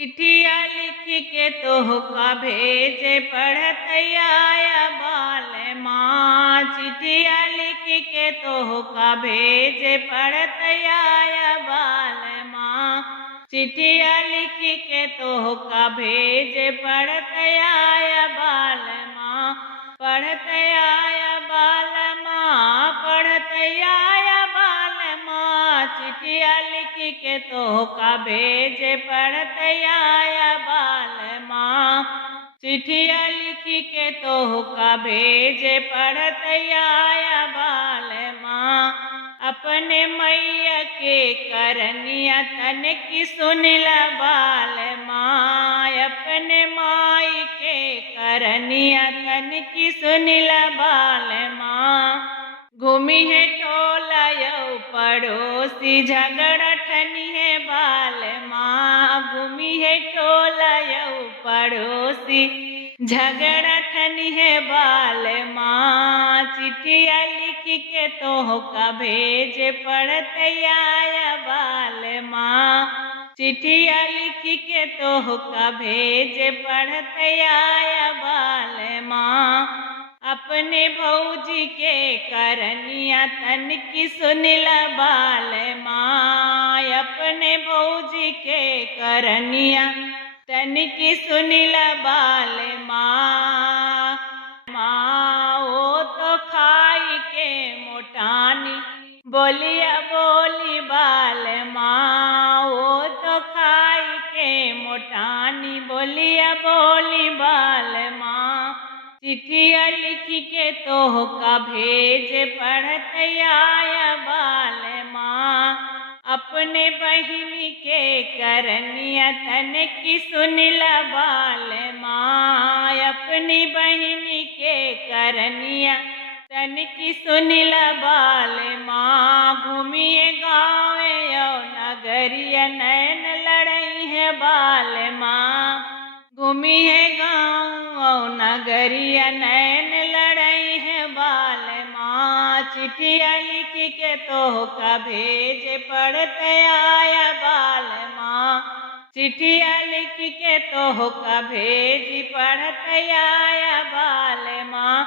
चिट्ठिया लिख के तोहका भेजे पढ़त आया बाल माँ। चिट्ठिया लिख के तोहका भेजे पढ़त आया बाल माँ। चिट्ठिया लिख के तोहका भेजे पढ़त आया बाल माँ। पढ़त आया बाल माँ, पढ़त आया बाल माँ। चिट्ठिया लिख के तोहका भेजे पढ़त आया बाल माँ। चिट्ठिया लिख के तोहका भेजे पढ़त आया बाल माँ। अपने मैया के करनिया तन की सुनला बाल माँ। अपने माई के करनिया तन की सुनला बाल माँ। घूमी है टोला यौ पड़ोसी झगड़ा ठनी है बाल माँ। घूमी है टोला यौ पड़ोसी झगड़ा ठनी है बाल माँ। चिट्ठिया लिख के तोहका भेजे पढ़त आया बाल माँ। चिट्ठिया लिख के तोहका भेजे पढ़त आया बाल माँ। अपने भौजी के करनिया तन की सुनला बाल माँ। अपने भौजी के करनिया तन की सुनला बाल माँ। माँ वो तो खाई के मोटानी बोलिया बोली बाल माँ। वो तो खाई के मोटानी बोलिया बोली बाल माँ। चिट्ठिया लिख के तोहका भेजे पढ़त आया बाल माँ। अपने बहिनी के करनिया तन की सुनला बाल माँ। अपनी बहिनी के करनिया तन की सुनला बाल माँ। घूमिए गाँव यो नगरिया नैन लड़ई है बाल माँ। घूमी है गाँव नगरिया नैन लड़ई है बाल माँ। चिट्ठिया लिख के तोहका भेजे पढ़त आया बाल माँ। चिट्ठिया लिख के तोहका भेजी पढ़त आया बाल माँ।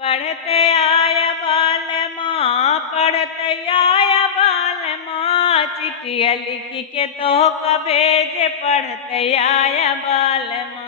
पढ़त आया बाल माँ, पढ़त आया बाल माँ। चिट्ठिया लिख के तोहका भेजे पढ़त आया बाल माँ।